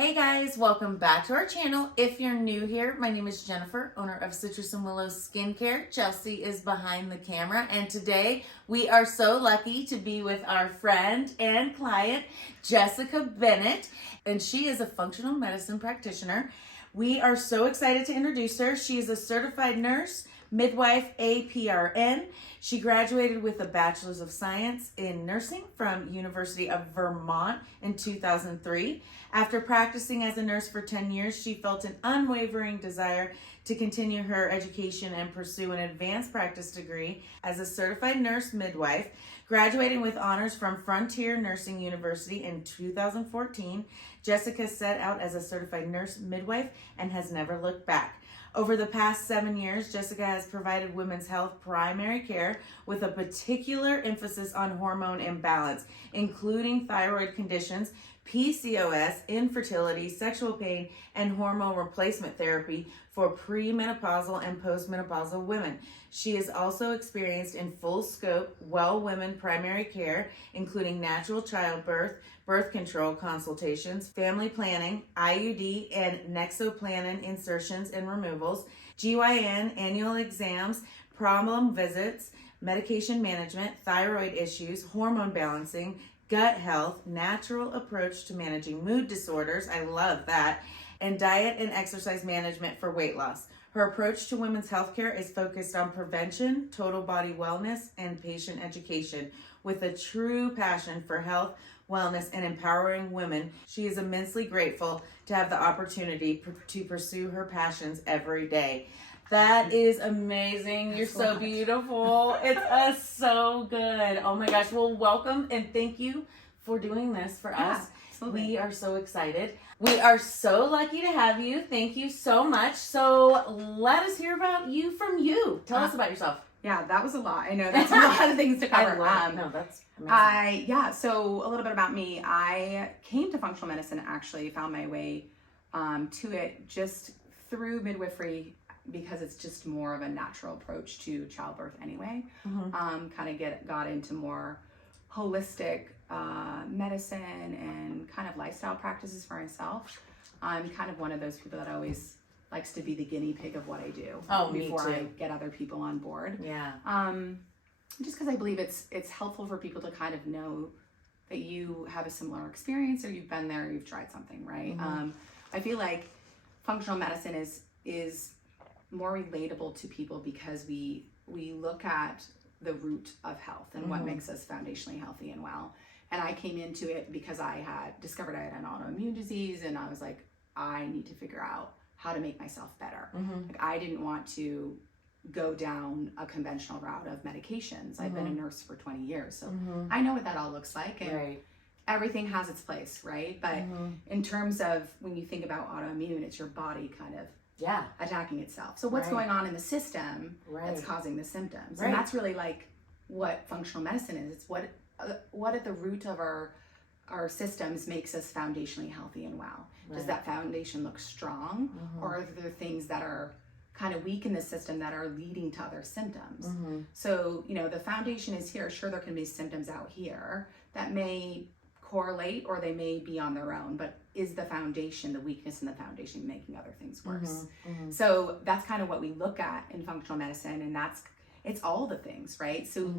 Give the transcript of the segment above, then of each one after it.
Hey guys, welcome back to our channel. If you're new here, my name is Jennifer, owner of Citrus and Willow Skincare. Chelsea is behind the camera, and today we are so lucky to be with our friend and client, Jessica Bennett, and she is a functional medicine practitioner. We are so excited to introduce her. She is a Certified Nurse Midwife, APRN. She graduated with a Bachelors of Science in Nursing from University of Vermont in 2003. After practicing as a nurse for 10 years, she felt an unwavering desire to continue her education and pursue an advanced practice degree as a Certified Nurse Midwife, graduating with honors from Frontier Nursing University in 2014. Jessica set out as a Certified Nurse Midwife and has never looked back. Over the past 7 years, Jessica has provided women's health primary care with a particular emphasis on hormone imbalance, including thyroid conditions, PCOS, infertility, sexual pain, and hormone replacement therapy for premenopausal and postmenopausal women. She is also experienced in full-scope well women primary care, including natural childbirth, birth control consultations, family planning, IUD and Nexoplanin insertions and removals, GYN annual exams, problem visits, medication management, thyroid issues, hormone balancing, gut health, natural approach to managing mood disorders, I love that, and diet and exercise management for weight loss. Her approach to women's healthcare is focused on prevention, total body wellness, and patient education. With a true passion for health, wellness, and empowering women, she is immensely grateful to have the opportunity to pursue her passions every day. That is amazing. You're so beautiful. It's so good. Oh my gosh. Well, welcome and thank you for doing this for us. Absolutely. We are so excited. We are so lucky to have you. Thank you so much. So let us hear about you from you. Tell us about yourself. Yeah, that was a lot. I know that's a lot of things to cover. No, that's amazing. So a little bit about me. I came to functional medicine, actually found my way to it just through midwifery because it's just more of a natural approach to childbirth anyway. Got into more holistic medicine and kind of lifestyle practices for myself. I'm kind of one of those people that always likes to be the guinea pig of what I do before I get other people on board. Yeah. Just because I believe it's helpful for people to kind of know that you have a similar experience or you've been there, or you've tried something, right? I feel like functional medicine is more relatable to people because we look at the root of health and what makes us foundationally healthy and well. And I came into it because I had discovered I had an autoimmune disease, and I was like, I need to figure out how to make myself better. Like, I didn't want to go down a conventional route of medications. I've been a nurse for 20 years, so I know what that all looks like, and everything has its place, right? But in terms of when you think about autoimmune, it's your body kind of attacking itself. So what's going on in the system that's causing the symptoms? And that's really like what functional medicine is. It's what at the root of our systems makes us foundationally healthy and well. Does that foundation look strong, or are there things that are kind of weak in the system that are leading to other symptoms? So, the foundation is here. Sure, there can be symptoms out here that may correlate or they may be on their own, but is the foundation, the weakness in the foundation, making other things worse? So that's kind of what we look at in functional medicine, and it's all the things, right? So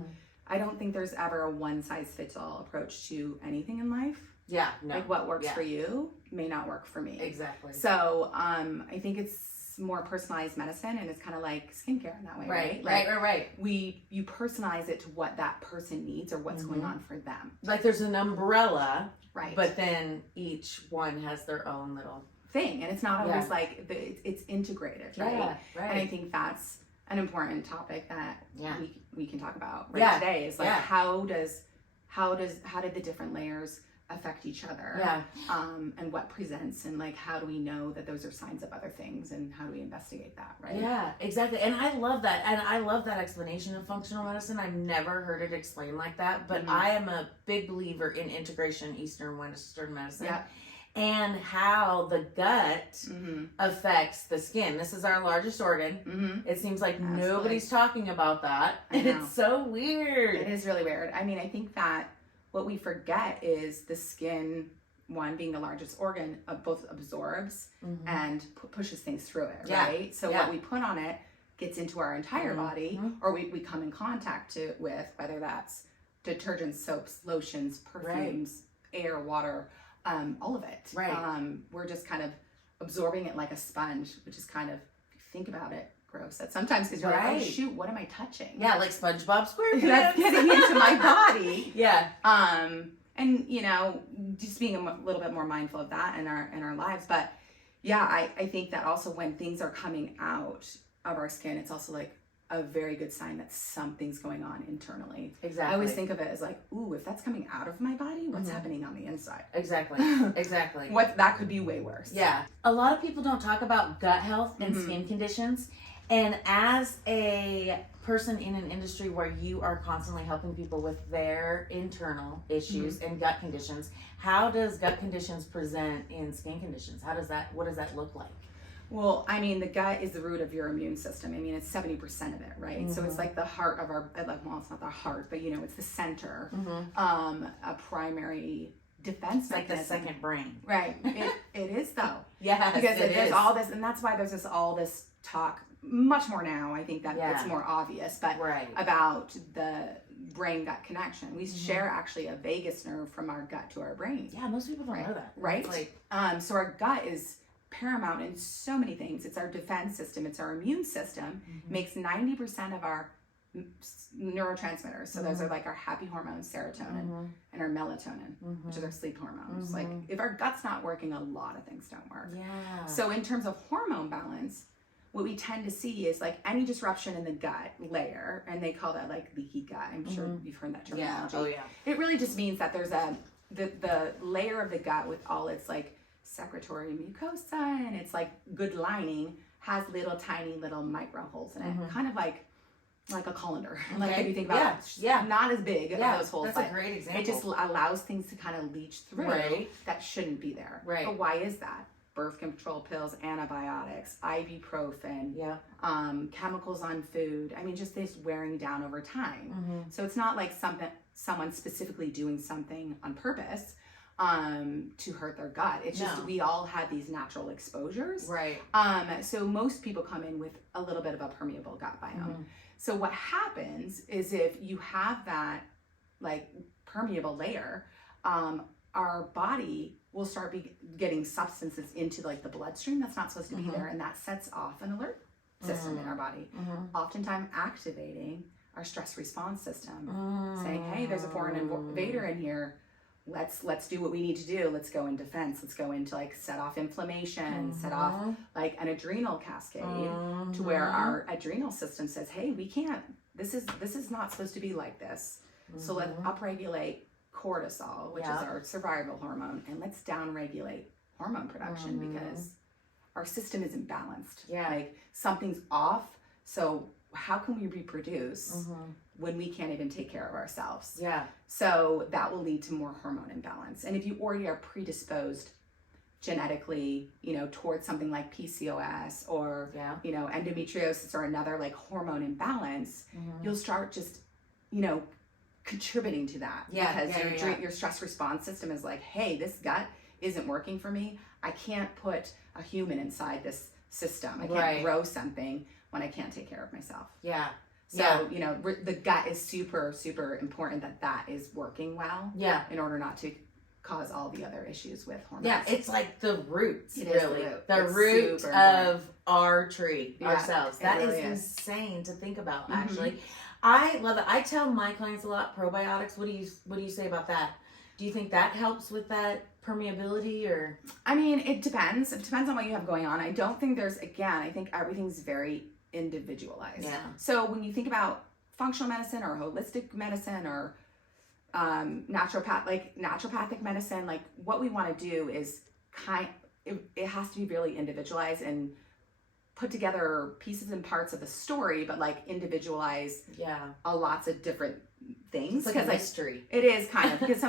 I don't think there's ever a one-size-fits-all approach to anything in life. Yeah, no. Like what works for you may not work for me. Exactly. So I think it's more personalized medicine, and it's kind of like skincare in that way, right? Right. You personalize it to what that person needs or what's going on for them. Like there's an umbrella, right? But then each one has their own little thing, and it's not always like it's integrated, right? Yeah, right. And I think that's an important topic that we can talk about today. Is like how did the different layers affect each other, and what presents, and like how do we know that those are signs of other things, and how do we investigate that, right? Yeah, exactly. And I love that, explanation of functional medicine. I've never heard it explained like that, but I am a big believer in integration, Eastern Western medicine, and how the gut affects the skin. This is our largest organ. It seems like nobody's talking about that. It's so weird. It is really weird. I mean, I think that what we forget is the skin one being the largest organ, both absorbs and pushes things through it, Yeah. right? So what we put on it gets into our entire body, or we come in contact with, whether that's detergents, soaps, lotions, perfumes, air, water, all of it. Right. We're just kind of absorbing it like a sponge, which is kind of, if you think about it, gross. That sometimes because you're like, oh shoot, what am I touching? Yeah, like SpongeBob SquarePants. That's getting into my body. Yeah. And you know, just being a little bit more mindful of that in our lives. But yeah, I think that also when things are coming out of our skin, it's also like a very good sign that something's going on internally. Exactly. I always think of it as like, ooh, if that's coming out of my body, what's happening on the inside? Exactly. Exactly. That could be way worse. Yeah. A lot of people don't talk about gut health and skin conditions. And as a person in an industry where you are constantly helping people with their internal issues and gut conditions, how does gut conditions present in skin conditions? What does that look like? Well, I mean, the gut is the root of your immune system. I mean, it's 70% of it, right? So it's like the heart of our, well, it's not the heart, but you know, it's the center, a primary defense Like mechanism. the second brain. Right. It is though. Yes, Because it there's is. all this, and that's why there's all this talk, much more now. I think that it's more obvious, but about the brain-gut connection. We share actually a vagus nerve from our gut to our brain. Yeah, most people don't know that. Right? It's like, so our gut is paramount in so many things. It's our defense system. It's our immune system. Makes 90% of our neurotransmitters. So those are like our happy hormones, serotonin, and our melatonin, which is our sleep hormones. Like if our gut's not working, a lot of things don't work. Yeah. So in terms of hormone balance, what we tend to see is like any disruption in the gut layer, and they call that like leaky gut. I'm sure you've heard that terminology. Yeah. Oh yeah. It really just means that there's the layer of the gut with all its like secretory mucosa and it's like good lining has tiny little micro holes in it, kind of like a colander. Like if you think about it, not as big as those holes. That's a great example. It just allows things to kind of leach through that shouldn't be there. Right. But why is that? Birth control pills, antibiotics, ibuprofen, chemicals on food. I mean, just this wearing down over time. So it's not like someone specifically doing something on purpose to hurt their gut. It's just we all have these natural exposures. Right. So most people come in with a little bit of a permeable gut biome. So what happens is if you have that like permeable layer, our body will start getting substances into like the bloodstream that's not supposed to be there, and that sets off an alert system in our body, oftentimes activating our stress response system, saying, hey, there's a foreign invader in here. Let's do what we need to do. Let's go in defense. Let's go into like set off inflammation, set off like an adrenal cascade to where our adrenal system says, hey, we can't, this is not supposed to be like this. So let's upregulate cortisol, which is our survival hormone, and let's downregulate hormone production because our system isn't balanced. Like something's off. So how can we reproduce when we can't even take care of ourselves? So that will lead to more hormone imbalance. And if you already are predisposed genetically, you know, towards something like PCOS or, you know, endometriosis or another like hormone imbalance, you'll start just, you know, contributing to that because your stress response system is like, hey, this gut isn't working for me. I can't put a human inside this system. I can't grow something when I can't take care of myself. So, you know, the gut is super, super important that is working well in order not to cause all the other issues with hormones. It's like the roots, it really. Is the root of our tree, ourselves. That really is insane to think about, actually. I love it. I tell my clients a lot, probiotics. What do you say about that? Do you think that helps with that permeability or? I mean, it depends. It depends on what you have going on. I don't think I think everything's very individualized. So when you think about functional medicine or holistic medicine or naturopathic medicine, like what we want to do is it has to be really individualized and put together pieces and parts of the story, but like individualize lots of different things. It's like a mystery. It is kind of because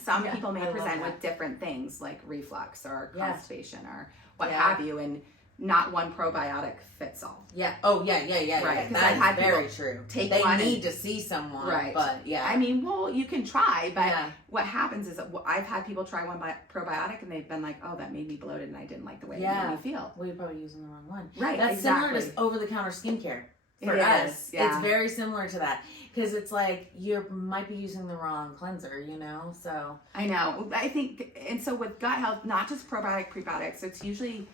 some people may present with different things like reflux or constipation or what have you, and not one probiotic fits all. Yeah. Oh, yeah. Right. Because that's very true. Take they one need to see someone. Right. But yeah. I mean, well, you can try, but what happens is that I've had people try one probiotic and they've been like, oh, that made me bloated and I didn't like the way it made me feel. Well, you're probably using the wrong one. Right. That's similar to over-the-counter skincare. For us, it's very similar to that because it's like you might be using the wrong cleanser, you know. So I know. I think, and so with gut health, not just probiotic, prebiotics. It's usually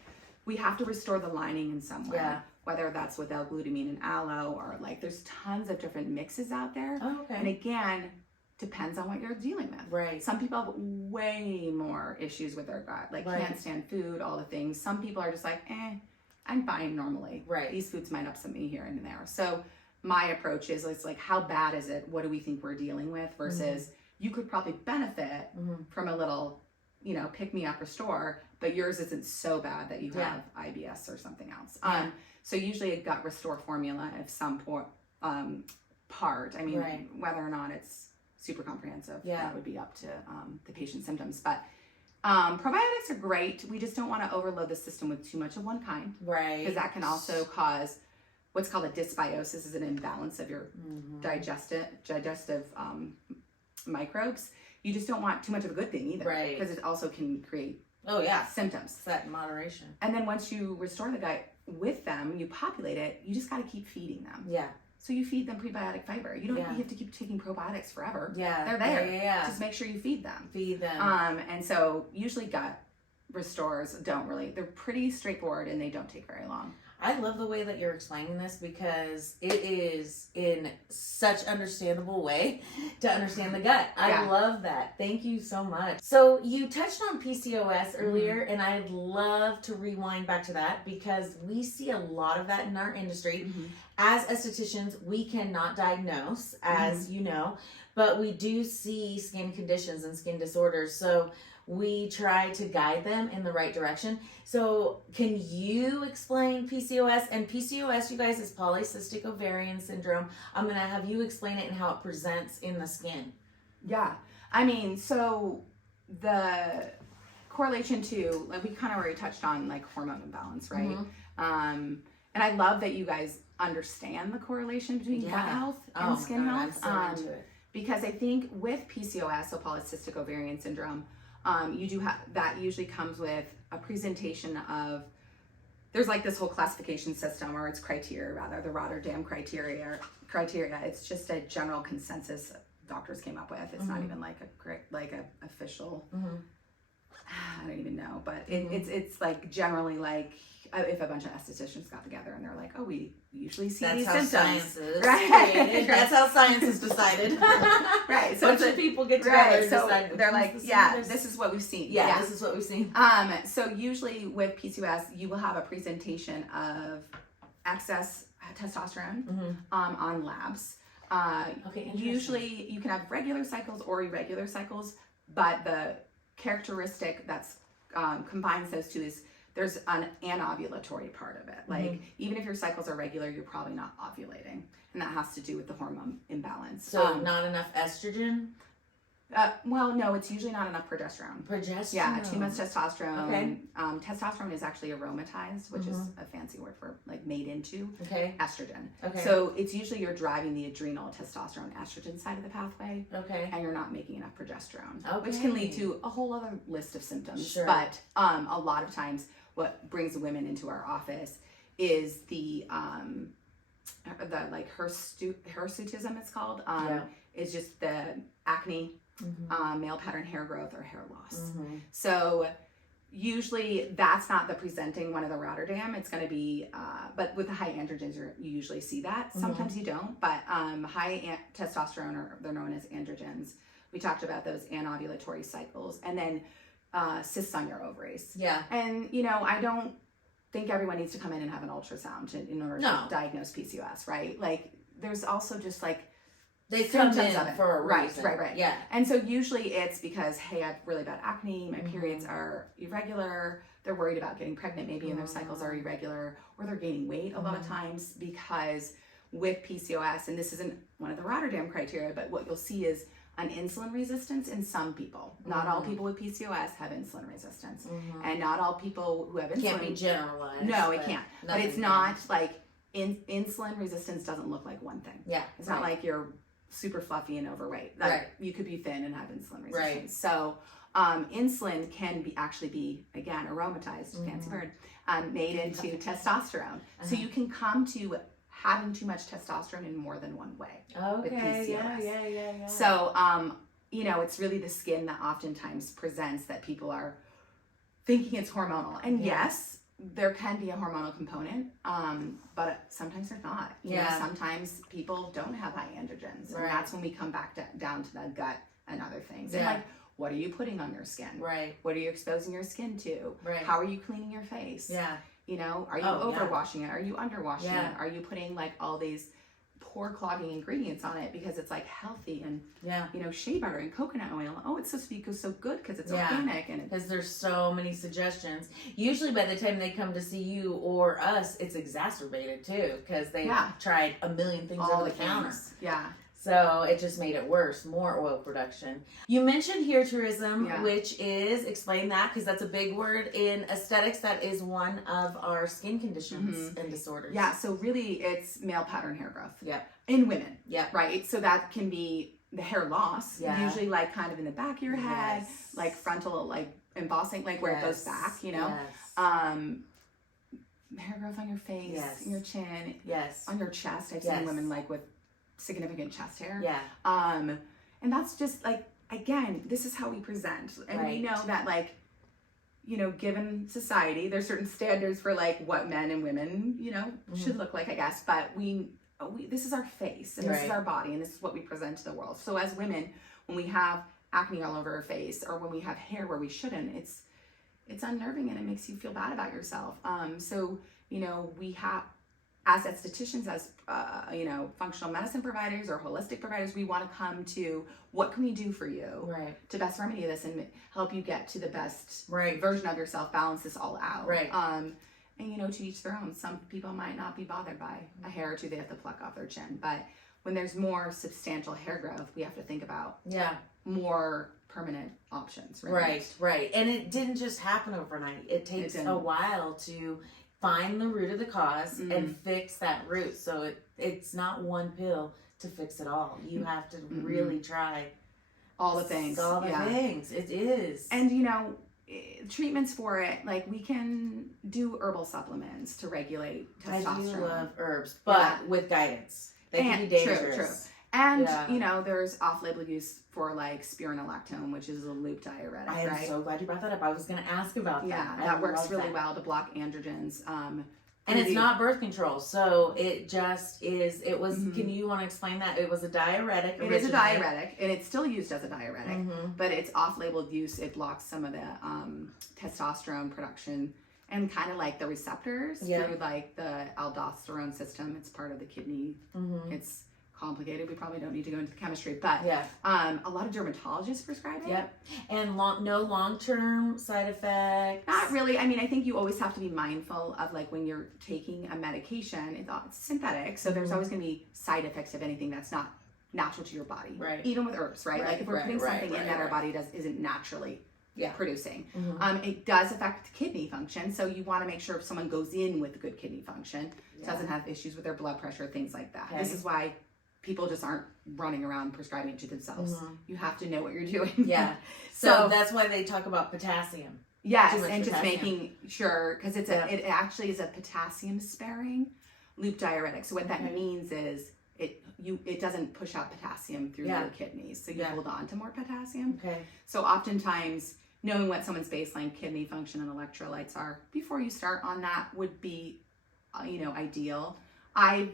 we have to restore the lining in some way. Yeah. Whether that's with L-glutamine and aloe, or like there's tons of different mixes out there. Oh, okay. And again, depends on what you're dealing with. Right. Some people have way more issues with their gut, like can't stand food, all the things. Some people are just like, I'm fine normally. Right. These foods might upset me here and there. So my approach is it's like, how bad is it? What do we think we're dealing with? Versus you could probably benefit from a little, pick me up restore, but yours isn't so bad that you have IBS or something else. Yeah. So usually a gut restore formula of some part. I mean, whether or not it's super comprehensive, that would be up to the patient's symptoms. But probiotics are great. We just don't want to overload the system with too much of one kind. Right. Because that can also cause what's called a dysbiosis, is an imbalance of your digestive microbes. You just don't want too much of a good thing either. Right. Because it also can create symptoms. It's that moderation. And then once you restore the gut with them, you populate it, you just got to keep feeding them. Yeah. So you feed them prebiotic fiber. You don't you have to keep taking probiotics forever. Yeah. They're there. Yeah. Just make sure you feed them. them. And so usually gut restores they're pretty straightforward and they don't take very long. I love the way that you're explaining this because it is in such understandable way to understand the gut. I love that. Thank you so much. So you touched on PCOS earlier, and I'd love to rewind back to that because we see a lot of that in our industry. As estheticians, we cannot diagnose, as you know, but we do see skin conditions and skin disorders. So we try to guide them in the right direction. So can you explain PCOS? And PCOS, you guys, is Polycystic Ovarian Syndrome. I'm going to have you explain it and how it presents in the skin. Yeah. I mean, so the correlation to, like we kind of already touched on, like hormone imbalance, right? And I love that you guys understand the correlation between gut health and skin health. I'm so into it. Because I think with PCOS, so Polycystic Ovarian Syndrome, you do have, that usually comes with a presentation of, there's like this whole classification system, or it's criteria rather, the Rotterdam criteria. It's just a general consensus doctors came up with. It's not even like a official, I don't even know, but it's like generally like, if a bunch of estheticians got together and they're like, oh, we usually see these symptoms. Science is right? That's how science is decided. Right. So a bunch of people get together and decide. They're like, this is what we've seen. Yeah, this is what we've seen. So usually with PCOS, you will have a presentation of excess testosterone on labs. Usually you can have regular cycles or irregular cycles, but the characteristic that's combines those two is there's an anovulatory part of it. Like even if your cycles are regular, you're probably not ovulating, and that has to do with the hormone imbalance. So not enough estrogen? Well, no, it's usually not enough progesterone. Yeah, too much testosterone. Okay. Testosterone is actually aromatized, which is a fancy word for like made into estrogen. Okay. So it's usually you're driving the adrenal testosterone estrogen side of the pathway. Okay. And you're not making enough progesterone, which can lead to a whole other list of symptoms. Sure. But a lot of times, what brings women into our office is the like hirsutism, it's called. Is just the acne. Male pattern hair growth or hair loss. So usually that's not the presenting one of the Rotterdam. It's going to be, but with the high androgens, you usually see that. Sometimes you don't, but high testosterone, or they're known as androgens. We talked about those anovulatory cycles, and then cysts on your ovaries. Yeah. And I don't think everyone needs to come in and have an ultrasound in order to diagnose PCOS, right? Like there's also just like they come in for a reason. Right. Yeah. And so usually it's because, hey, I have really bad acne, my periods are irregular, they're worried about getting pregnant maybe, and their cycles are irregular, or they're gaining weight a lot of times because with PCOS, and this isn't one of the Rotterdam criteria, but what you'll see is an insulin resistance in some people. Not all people with PCOS have insulin resistance, and not all people who have insulin can't be generalized. No, it can't. But it's not like insulin resistance doesn't look like one thing. Yeah, it's not like you're super fluffy and overweight. Like, you could be thin and have insulin resistance. Right. So insulin can actually be, again, aromatized, fancy word, made into testosterone. So you can come to having too much testosterone in more than one way. Okay, with PCOS. yeah. So, you know, it's really the skin that oftentimes presents that people are thinking it's hormonal. And yes, there can be a hormonal component, but sometimes there's not. You know, sometimes people don't have high androgens. And that's when we come back down to the gut and other things. And like, what are you putting on your skin? Right. What are you exposing your skin to? Right. How are you cleaning your face? Yeah. You know, are you overwashing it? Are you underwashing it? Are you putting like all these pore clogging ingredients on it because it's like healthy and you know, shea butter and coconut oil? Oh, it's supposed to be so good because it's organic, and because there's so many suggestions. Usually by the time they come to see you or us, it's exacerbated too because they've tried a million things over the counter. Yeah. So it just made it worse, more oil production. You mentioned hair tourism, which is, explain that, because that's a big word in aesthetics. That is one of our skin conditions and disorders. Yeah, so really it's male pattern hair growth. Yep. In women. Yep. Right? So that can be the hair loss, usually like kind of in the back of your head, like frontal, like embossing, like where it goes back, you know? Hair growth on your face, your chin, on your chest. I've seen women like with significant chest hair. Yeah. And that's just like, again, this is how we present. And we know that, like, you know, given society, there's certain standards for like what men and women, you know, should look like, I guess. But we this is our face, and this is our body, and this is what we present to the world. So as women, when we have acne all over our face, or when we have hair where we shouldn't, it's unnerving and it makes you feel bad about yourself. So, you know, we have, as estheticians, as you know, functional medicine providers or holistic providers, we want to come to what can we do for you to best remedy this and help you get to the best version of yourself, balance this all out. And you know, to each their own. Some people might not be bothered by a hair or two they have to pluck off their chin, but when there's more substantial hair growth, we have to think about more permanent options. Right. And it didn't just happen overnight. It takes a while to find the root of the cause and fix that root. So it's not one pill to fix it all. You have to really try all the things. All the things. It is. And you know, treatments for it, like we can do herbal supplements to regulate testosterone. I do love herbs, but with guidance. They can be dangerous. True. And, you know, there's off-label use for like spironolactone, which is a loop diuretic, I am so glad you brought that up. I was going to ask about that. Yeah, that works really well to block androgens. And it's not birth control, so it just is, it was, can you want to explain that? It was a diuretic originally. It is a diuretic, and it's still used as a diuretic, but it's off-label use. It blocks some of the testosterone production and kind of like the receptors through like the aldosterone system. It's part of the kidney. It's complicated. We probably don't need to go into the chemistry, but a lot of dermatologists prescribe it. And no long-term side effects. Not really. I mean, I think you always have to be mindful of like when you're taking a medication, it's synthetic, so there's always going to be side effects of anything that's not natural to your body. Even with herbs, like if we're putting something in that our body isn't naturally producing. It does affect kidney function, so you want to make sure if someone goes in with good kidney function, doesn't have issues with their blood pressure, things like that. This is why people just aren't running around prescribing it to themselves. You have to know what you're doing. So that's why they talk about potassium. Yes, and just making sure, because it actually is a potassium sparing loop diuretic. So what that means is it doesn't push out potassium through your kidneys, so you hold on to more potassium. So oftentimes knowing what someone's baseline kidney function and electrolytes are before you start on that would be you know, ideal. I've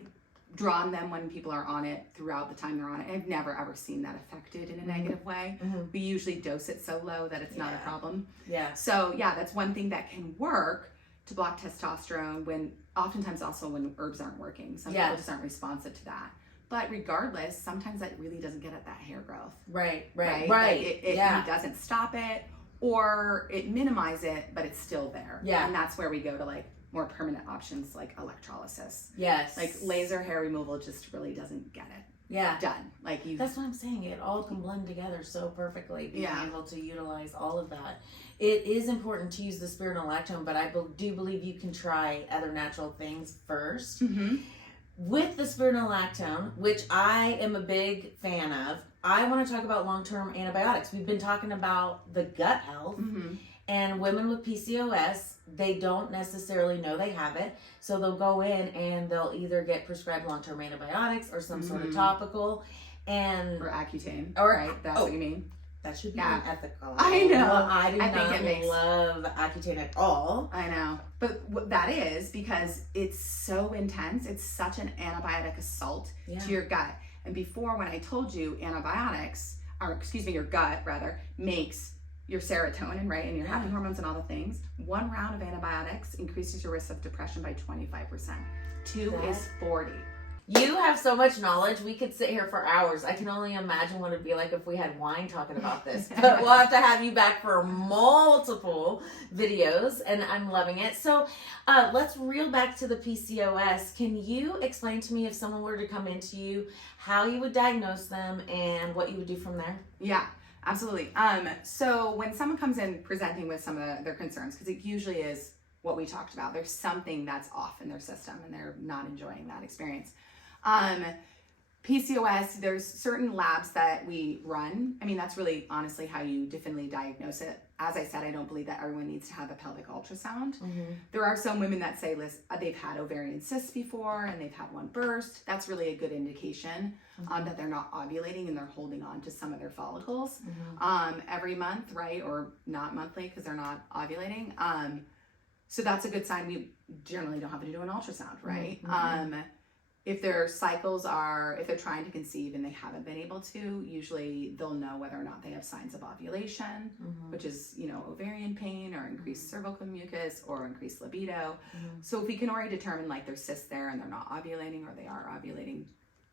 drawn them when people are on it throughout the time they're on it. I've never ever seen that affected in a negative way. We usually dose it so low that it's not a problem. So that's one thing that can work to block testosterone, when oftentimes also when herbs aren't working. Some people just aren't responsive to that. But regardless, sometimes that really doesn't get at that hair growth. Right. Like it doesn't stop it, or it minimizes it, but it's still there. And that's where we go to like more permanent options like electrolysis. Like laser hair removal just really doesn't get it. Yeah. done. Like you. That's what I'm saying. It all can blend together so perfectly, being Yeah. able to utilize all of that. It is important to use the spironolactone, but I do believe you can try other natural things first. Mm-hmm. With the spironolactone, which I am a big fan of, I want to talk about long-term antibiotics. We've been talking about the gut health, Mm-hmm. and women with PCOS, they don't necessarily know they have it, so they'll go in and they'll either get prescribed long-term antibiotics or some sort of topical, and Or Accutane, or right? That's what you mean. that should be Yeah. unethical. I know. Well, I do I think not it makes- love Accutane at all. I know. But what that is because it's so intense. It's such an antibiotic assault to your gut. And before, when I told you antibiotics, or excuse me, your gut rather, makes your serotonin, right? And your happy hormones and all the things. 1 round of antibiotics increases your risk of depression by 25%. 2 is 40. You have so much knowledge. We could sit here for hours. I can only imagine what it'd be like if we had wine talking about this. But we'll have to have you back for multiple videos, and I'm loving it. So let's reel back to the PCOS. Can you explain to me, if someone were to come into you, how you would diagnose them and what you would do from there? Yeah, absolutely. So when someone comes in presenting with some of their concerns, because it usually is what we talked about, there's something that's off in their system and they're not enjoying that experience. PCOS, there's certain labs that we run. I mean, that's really honestly how you definitively diagnose it. As I said, I don't believe that everyone needs to have a pelvic ultrasound. There are some women that say they've had ovarian cysts before and they've had one burst. That's really a good indication that they're not ovulating and they're holding on to some of their follicles every month, right? Or not monthly because they're not ovulating. So that's a good sign. We generally don't have to do an ultrasound, right? If their cycles if they're trying to conceive and they haven't been able to, usually they'll know whether or not they have signs of ovulation, which is, ovarian pain or increased cervical mucus or increased libido. So if we can already determine like there's cysts there and they're not ovulating or they are ovulating,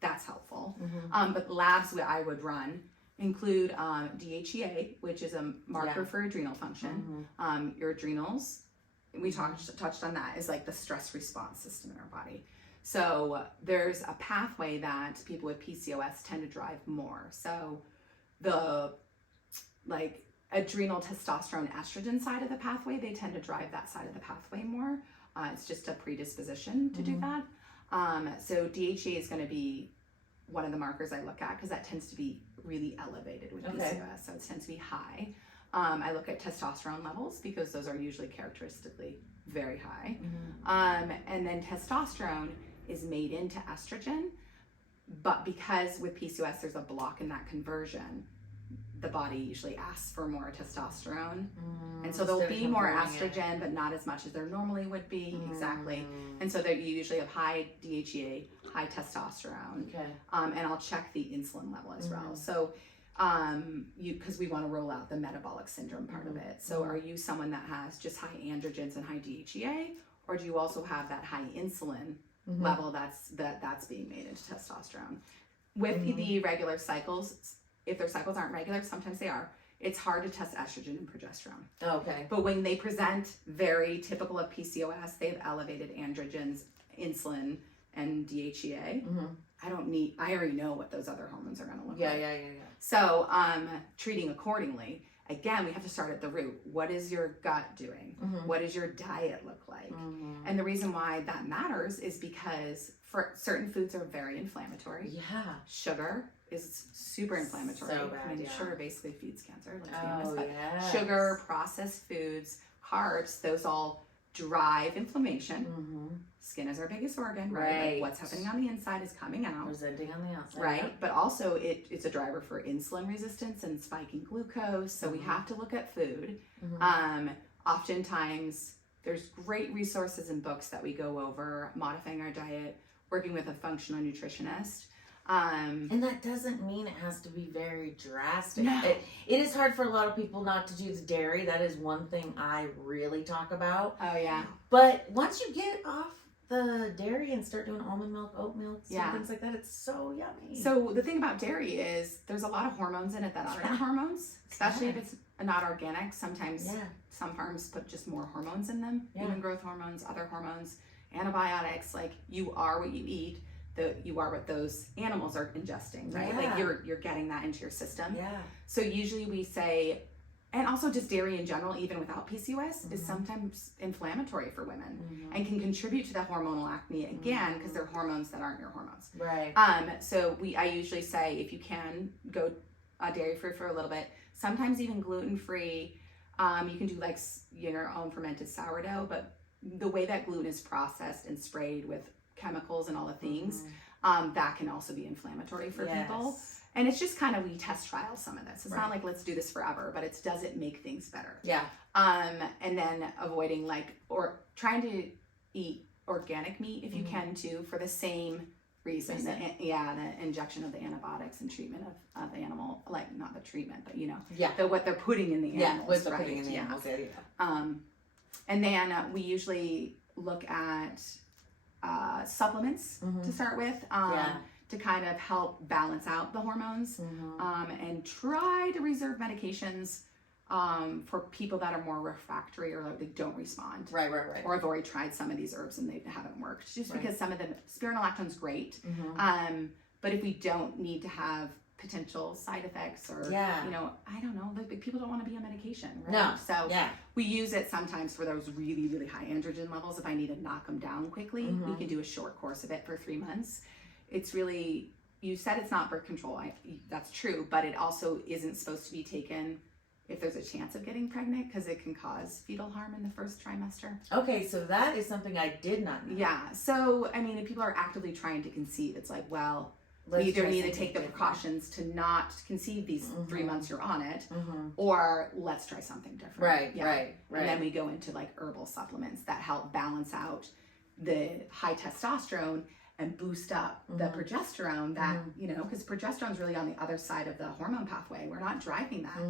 that's helpful. But labs that I would run include DHEA, which is a marker for adrenal function. Your adrenals, we touched on that, is like the stress response system in our body. So there's a pathway that people with PCOS tend to drive more. So the adrenal testosterone estrogen side of the pathway, they tend to drive that side of the pathway more. It's just a predisposition to do that. So DHEA is going to be one of the markers I look at because that tends to be really elevated with PCOS. So it tends to be high. I look at testosterone levels because those are usually characteristically very high. And then testosterone is made into estrogen, but because with PCOS there's a block in that conversion, the body usually asks for more testosterone. And so there'll be more estrogen, but not as much as there normally would be. Exactly. And so that you usually have high DHEA, high testosterone. And I'll check the insulin level as well. So because we want to roll out the metabolic syndrome part of it. So are you someone that has just high androgens and high DHEA, or do you also have that high insulin level that's being made into testosterone? With the regular cycles, if their cycles aren't regular, sometimes they are, it's hard to test estrogen and progesterone. But when they present very typical of PCOS, they have elevated androgens, insulin, and DHEA. I already know what those other hormones are going to look like. So treating accordingly. Again, we have to start at the root. What is your gut doing? What does your diet look like? And the reason why that matters is because for certain foods are very inflammatory. Sugar is super inflammatory. So bad, I mean, sugar basically feeds cancer, let's be honest. But sugar, processed foods, carbs, those all drive inflammation. Skin is our biggest organ, right? Like what's happening on the inside is coming out. Presenting on the outside. Right? But also it's a driver for insulin resistance and spiking glucose. So we have to look at food. Oftentimes there's great resources and books that we go over, modifying our diet, working with a functional nutritionist. And that doesn't mean it has to be very drastic. No. It is hard for a lot of people not to do the dairy. That is one thing I really talk about. Oh yeah. But once you get off the dairy and start doing almond milk, oat milk, things like that, it's so yummy. So the thing about dairy is there's a lot of hormones in it that aren't hormones, especially if it's not organic. Sometimes some farms put just more hormones in them, human growth hormones, other hormones, antibiotics. Like, you are what you eat. you are what those animals are ingesting, right? Like you're getting that into your system. Yeah. So usually we say, and also just dairy in general, even without PCOS, is sometimes inflammatory for women and can contribute to the hormonal acne again, because they're hormones that aren't your hormones. Right. So I usually say, if you can, go dairy free for a little bit. Sometimes even gluten free. You can do like your own fermented sourdough, but the way that gluten is processed and sprayed with chemicals and all the things, that can also be inflammatory for people. And it's just kind of, we test trial some of this. It's not like, let's do this forever, but it does it make things better. Yeah. And then avoiding or trying to eat organic meat if you can too, for the same reason. The injection of the antibiotics and treatment of the animal, like not the treatment, but what they're putting in the animals. Yeah, what they're putting in the animals. And then we usually look at supplements to start with. To kind of help balance out the hormones, and try to reserve medications for people that are more refractory or like they don't respond. Right. Or have already tried some of these herbs and they haven't worked. Just because some of them, spironolactone's great, but if we don't need to have potential side effects or, I don't know, like people don't want to be on medication, right? No. So we use it sometimes for those really, really high androgen levels. If I need to knock them down quickly, we can do a short course of it for 3 months. It's really, you said it's not birth control. That's true, but it also isn't supposed to be taken if there's a chance of getting pregnant, because it can cause fetal harm in the first trimester. Okay, so that is something I did not know. Yeah, so I mean, if people are actively trying to conceive, it's like, well, we either need to take the precautions to not conceive these 3 months you're on it, or let's try something different. Right. And then we go into like herbal supplements that help balance out the high testosterone and boost up the progesterone that, because progesterone is really on the other side of the hormone pathway. We're not driving that.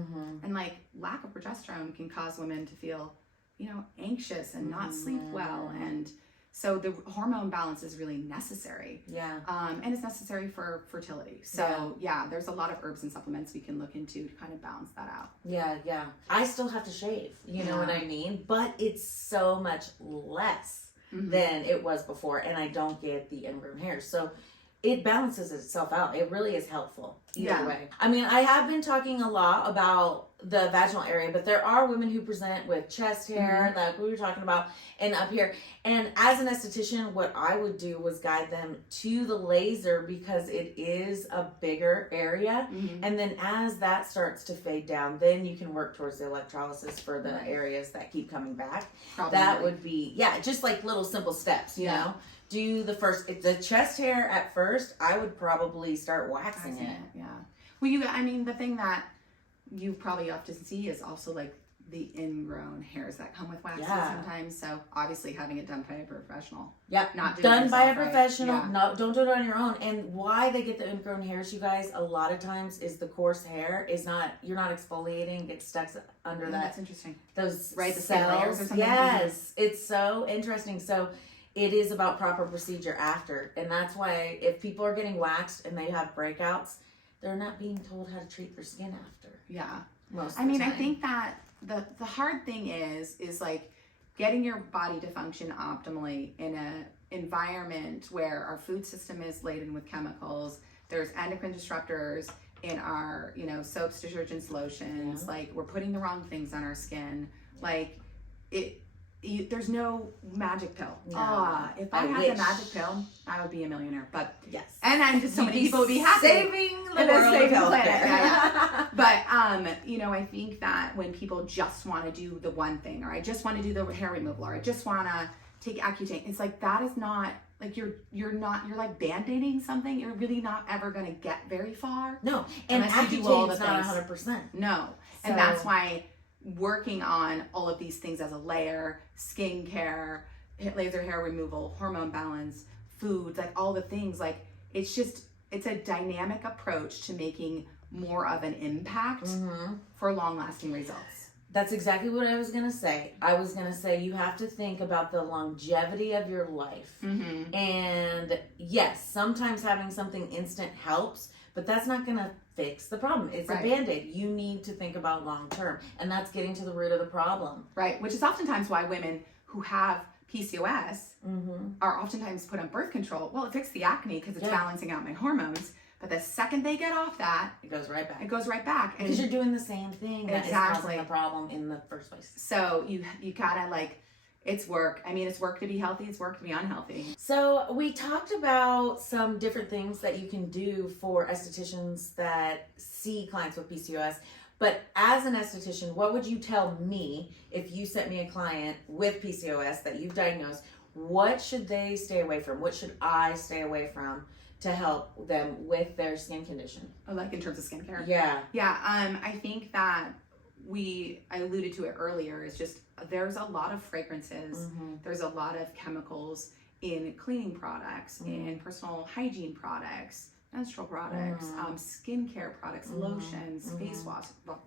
And like lack of progesterone can cause women to feel, anxious and not sleep well. And so the hormone balance is really necessary. Yeah. And it's necessary for fertility. So there's a lot of herbs and supplements we can look into to kind of balance that out. Yeah. I still have to shave, you know what I mean? But it's so much less than it was before, and I don't get the ingrown hairs. So it balances itself out. It really is helpful either way. I mean, I have been talking a lot about the vaginal area, but there are women who present with chest hair, like we were talking about, and up here. And as an esthetician, what I would do was guide them to the laser, because it is a bigger area. And then as that starts to fade down, then you can work towards the electrolysis for the areas that keep coming back. That would be, just like little simple steps, you know? Do the chest hair at first, I would probably start waxing it. Yeah. Well, the thing that you probably often see is also like the ingrown hairs that come with waxing sometimes. So obviously having it done by a professional. Not done by a professional. Right? No, don't do it on your own. And why they get the ingrown hairs, you guys, a lot of times is the coarse hair is you're not exfoliating, gets stuck under that. That's interesting. Those the skin layers or something. Yes, it's so interesting. So it is about proper procedure after. And that's why if people are getting waxed and they have breakouts, they're not being told how to treat their skin after. Yeah. Most of the time. I think that the hard thing is like getting your body to function optimally in an environment where our food system is laden with chemicals. There's endocrine disruptors in our, soaps, detergents, lotions. Like we're putting the wrong things on our skin. Like there's no magic pill. If I had the magic pill, I would be a millionaire. But and I'm just so many people would be happy. Saving the world, saving the planet. But I think that when people just want to do the one thing, or I just want to do the hair removal, or I just want to take Accutane, it's like that is not like you're like band-aiding something. You're really not ever going to get very far. No, and Accutane is not 100%. No, and that's why working on all of these things as a layer, skincare, laser hair removal, hormone balance, foods, like all the things, like it's a dynamic approach to making more of an impact for long-lasting results. That's exactly what I was going to say. I was going to say you have to think about the longevity of your life. And yes, sometimes having something instant helps, but that's not going to fix the problem. It's a Band-Aid. You need to think about long term, and that's getting to the root of the problem. Right, which is oftentimes why women who have PCOS are oftentimes put on birth control. Well, it fixed the acne because it's balancing out my hormones. But the second they get off that, it goes right back. It goes right back. Because you're doing the same thing that is causing the problem in the first place. So you gotta like, it's work. I mean, it's work to be healthy. It's work to be unhealthy. So we talked about some different things that you can do for estheticians that see clients with PCOS. But as an esthetician, what would you tell me if you sent me a client with PCOS that you've diagnosed? What should they stay away from? What should I stay away from to help them with their skin condition? Like in terms of skincare? Yeah. Yeah, I think that I alluded to it earlier, is just there's a lot of fragrances, there's a lot of chemicals in cleaning products, in personal hygiene products, menstrual products, skincare products, lotions, face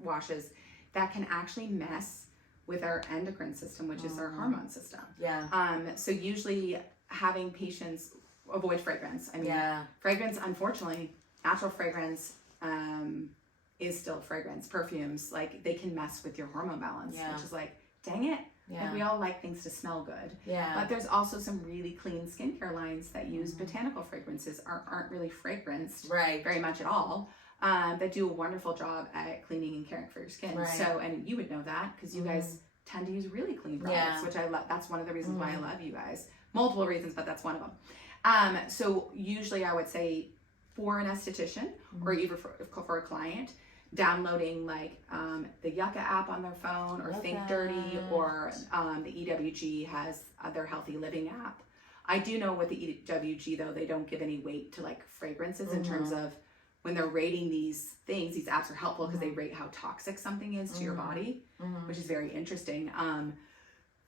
washes that can actually mess with our endocrine system, which is our hormone system. Yeah. So usually having patients avoid fragrance. I mean, fragrance, unfortunately, natural fragrance is still fragrance. Perfumes, like, they can mess with your hormone balance, which is like, dang it. Like, we all like things to smell good. But there's also some really clean skincare lines that use botanical fragrances, aren't really fragranced very much at all, that do a wonderful job at cleaning and caring for your skin. So, and you would know that because you guys tend to use really clean products, which I love. That's one of the reasons why I love you guys. Multiple reasons, but that's one of them. So usually I would say for an esthetician or even for a client, downloading like the Yucca app on their phone, or Think Dirty, or the EWG has their Healthy Living app. I do know with the EWG though, they don't give any weight to like fragrances in terms of when they're rating these things. These apps are helpful because they rate how toxic something is to your body, which is very interesting.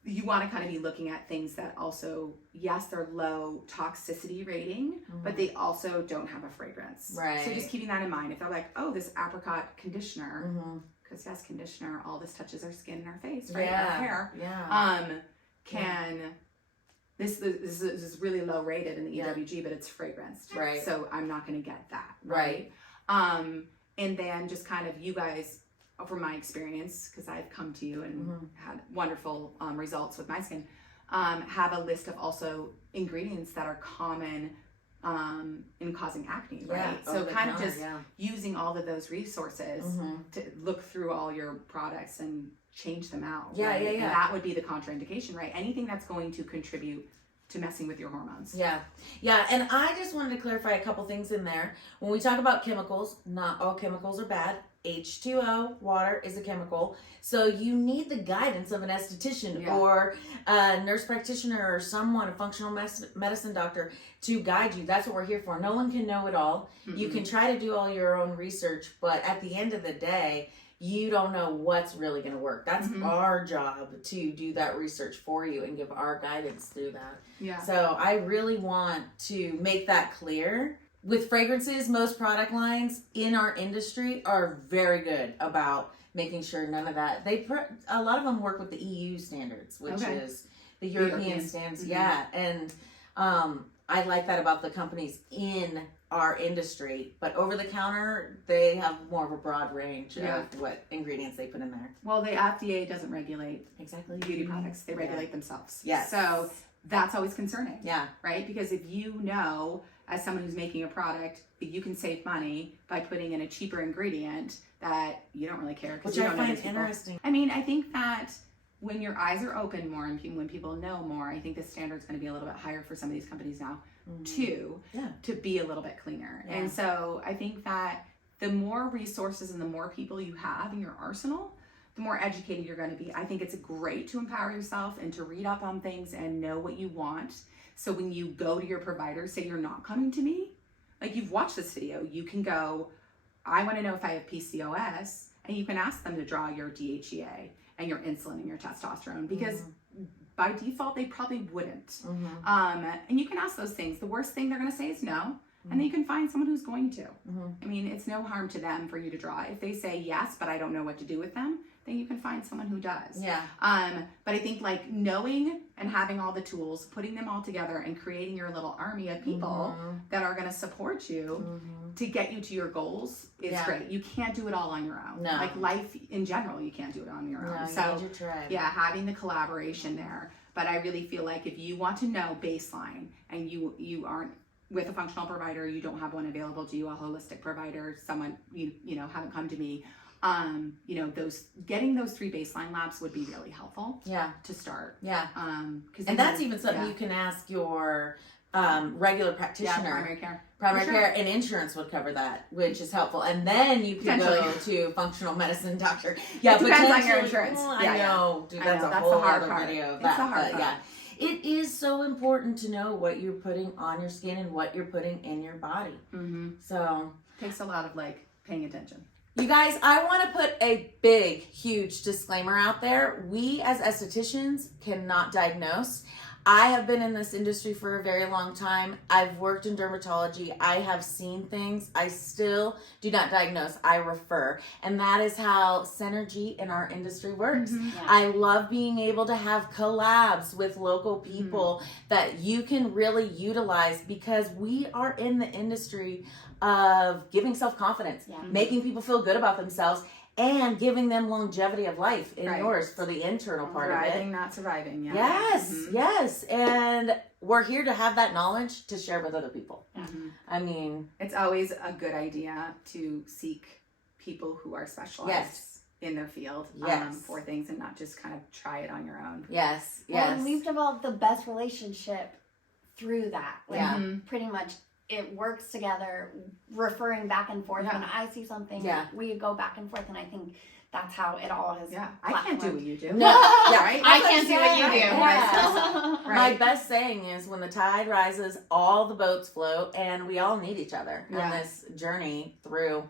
You want to kind of be looking at things that also, yes, they're low toxicity rating, but they also don't have a fragrance. So just keeping that in mind. If they're like, oh, this apricot conditioner, because yes, conditioner, all this touches our skin and our face, right? Our hair. This is really low rated in the EWG, but it's fragranced. So I'm not going to get that. And then just kind of, you guys, from my experience, because I've come to you and had wonderful results with my skin, have a list of also ingredients that are common in causing acne, so kind of just using all of those resources to look through all your products and change them out. And that would be the contraindication, right? Anything that's going to contribute to messing with your hormones. And I just wanted to clarify a couple things in there. When we talk about chemicals, not all chemicals are bad. H2O, water, is a chemical. So you need the guidance of an esthetician or a nurse practitioner or someone, a functional medicine doctor, to guide you. That's what we're here for. No one can know it all. You can try to do all your own research, but at the end of the day, you don't know what's really going to work. That's our job, to do that research for you and give our guidance through that. So I really want to make that clear. With fragrances, most product lines in our industry are very good about making sure none of that. A lot of them work with the EU standards, which is the European standards. And I like that about the companies in our industry. But over the counter, they have more of a broad range of what ingredients they put in there. Well, the FDA doesn't regulate beauty products; they regulate themselves. So that's always concerning. Right? Because if you know, as someone who's making a product, you can save money by putting in a cheaper ingredient that you don't really care, because you don't know these people. Interesting. I mean, I think that when your eyes are open more and when people know more, I think the standard's going to be a little bit higher for some of these companies now too, to be a little bit cleaner. And so I think that the more resources and the more people you have in your arsenal, the more educated you're going to be. I think it's great to empower yourself and to read up on things and know what you want. So when you go to your provider, say you're not coming to me, like, you've watched this video, you can go, I want to know if I have PCOS, and you can ask them to draw your DHEA and your insulin and your testosterone, because by default, they probably wouldn't. And you can ask those things. The worst thing they're going to say is no. And then you can find someone who's going to. I mean, it's no harm to them for you to draw. If they say yes, but I don't know what to do with them, then you can find someone who does. But I think, like, knowing and having all the tools, putting them all together and creating your little army of people that are going to support you to get you to your goals is great. You can't do it all on your own. Like, life in general, you can't do it on your own. So having the collaboration there. But I really feel like if you want to know baseline and you aren't with a functional provider, you don't have one available to you, a holistic provider, someone you know haven't come to me, you know, getting those 3 baseline labs would be really helpful. Yeah. To start. Yeah. And that's even something you can ask your regular practitioner. Yeah, primary care. Primary care and insurance would cover that, which is helpful. And then you can go to functional medicine doctor. Yeah, it depends on your insurance. Well, I know, dude, that's a that's whole the hard other part. video of It's that. the hard But part. yeah, it is so important to know what you're putting on your skin and what you're putting in your body. Mm-hmm. So takes a lot of like paying attention. you guys, I want to put a big, huge disclaimer out there. We as estheticians cannot diagnose. I have been in this industry for a very long time. I've worked in dermatology. I have seen things. I still do not diagnose. I refer. And that is how synergy in our industry works. Mm-hmm. Yeah. I love being able to have collabs with local people that you can really utilize, because we are in the industry of giving self-confidence, Yeah. making people feel good about themselves, and giving them longevity of life in Right. yours for the internal part of it. Thriving, not surviving. Yeah. Yes, Mhm. yes. And we're here to have that knowledge to share with other people. Mhm. I mean, It's always a good idea to seek people who are specialized yes, in their field Yes. for things, and not just kind of try it on your own. yes, Well, yes. and we've developed the best relationship through that. Like, Yeah. pretty much it works together, referring back and forth. Yeah. When I see something, Yeah. we go back and forth, and I think that's how it all has. Yeah, I can't do platformed. what you do. No, yeah, right? I That's can't do what you do. Yeah. Right. My best saying is, when the tide rises, all the boats float, and we all need each other Yeah. in this journey through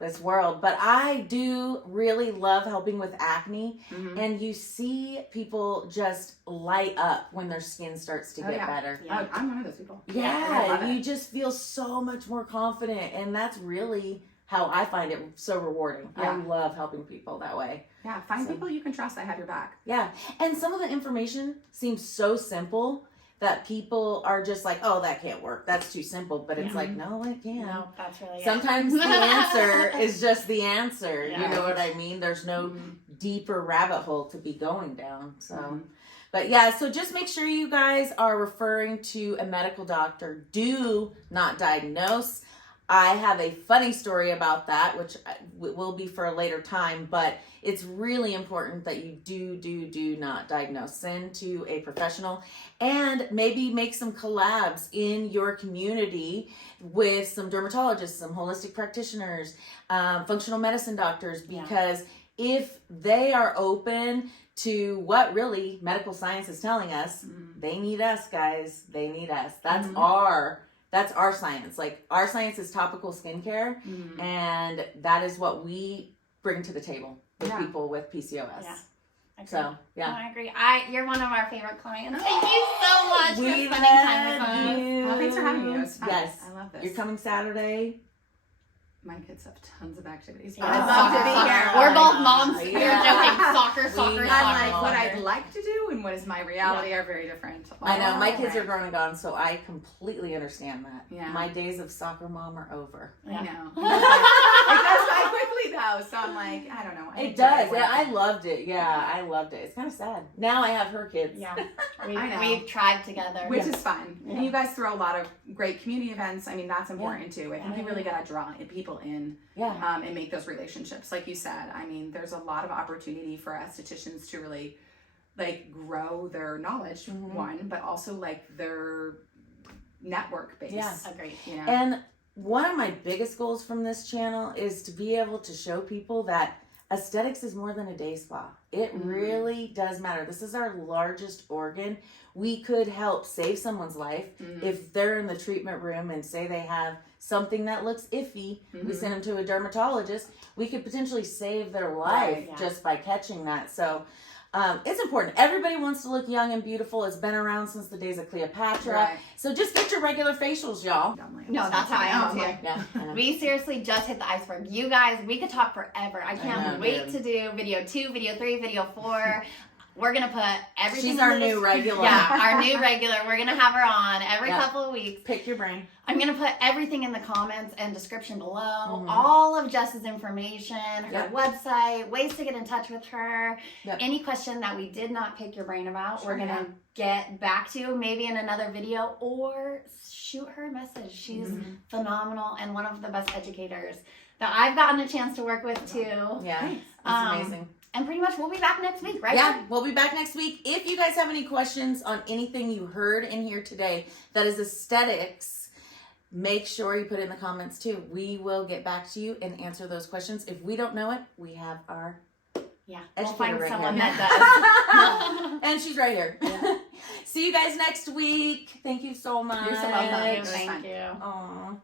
this world. But I do really love helping with acne, Mhm. and you see people just light up when their skin starts to Oh, get yeah. better. Yeah. Oh, I'm one of those people. I Yeah, love you it. just feel so much more confident, and that's really how I find it so rewarding. I Yeah. love helping people that way. Yeah, find So- people you can trust that have your back. Yeah, and some of the information seems so simple that people are just like, oh, that can't work. That's too simple. But it's Yeah. like, no, it can. No, that's really it. Sometimes the answer is just the answer. Yeah. You know what I mean? There's no Mhm. deeper rabbit hole to be going down. So, Mhm. but yeah, so just make sure you guys are referring to a medical doctor. Do not diagnose. I have a funny story about that, which will be for a later time, but it's really important that you do not diagnose. Send to a professional, and maybe make some collabs in your community with some dermatologists, some holistic practitioners, functional medicine doctors, because if they are open to what really medical science is telling us, they need us, guys. They need us. That's our science. Like, our science is topical skincare, Mhm. and that is what we bring to the table with Yeah. people with PCOS. Yeah. Agree. So, No, yeah. I agree. You're one of our favorite clients. Thank you so much for We spending time with love us. you. Well, thanks for having me. It was fun. Yes. I love this. You're coming Saturday. My kids have tons of activities. Yeah. But I'd love to be Soccer. here. We're both moms. Yeah. We're joking. Soccer, We soccer, know. soccer. I'm like, what soccer. I'd like to do and what is my reality are very different. I know, my Oh, kids right. are grown and gone, so I completely understand that. Yeah. My days of soccer mom are over. I know. It does by quickly though, so I'm like, I don't know. I It enjoy does. it. Yeah, I loved it. Yeah, I loved it. It's kind of sad. Now I have her kids. Yeah. I know. We've tried together. Which is fun. Yeah. And you guys throw a lot of great community events. I mean, that's important too. I think you really got to draw people in Yeah. and make those relationships. Like you said, I mean, there's a lot of opportunity for estheticians to really like grow their knowledge, one, but also like their network base. Yeah. Agreed. You know? And one of my biggest goals from this channel is to be able to show people that aesthetics is more than a day spa. It really does matter. This is our largest organ. We could help save someone's life if they're in the treatment room and say they have something that looks iffy. We send them to a dermatologist. We could potentially save their life Right, yeah. just by catching that. So it's important. Everybody wants to look young and beautiful. It's been around since the days of Cleopatra. Right. So just get your regular facials, y'all. No, that's how I am too. Yeah. I know. We seriously just hit the iceberg. You guys, we could talk forever. I can't know, wait dude. to do video 2, video 3, video 4. We're going to put everything She's in our the new regular. Yeah, our new regular. We're going to have her on every Yeah. couple of weeks. Pick your brain. I'm going to put everything in the comments and description below. Mhm. All of Jess's information, her Yep. website, ways to get in touch with her. Yep. Any question that we did not pick your brain about, Sure, we're going to get back to you maybe in another video or shoot her a message. She's phenomenal and one of the best educators that I've gotten a chance to work with too. Yeah, it's Um, amazing. And pretty much we'll be back next week, right? Yeah, we'll be back next week. If you guys have any questions on anything you heard in here today that is aesthetics, make sure you put it in the comments too. We will get back to you and answer those questions. If we don't know it, we have our Yeah, we'll educator find right someone here. that And she's right here. Yeah. See you guys next week. Thank you so much. You're so welcome. does. Thank you. Aw.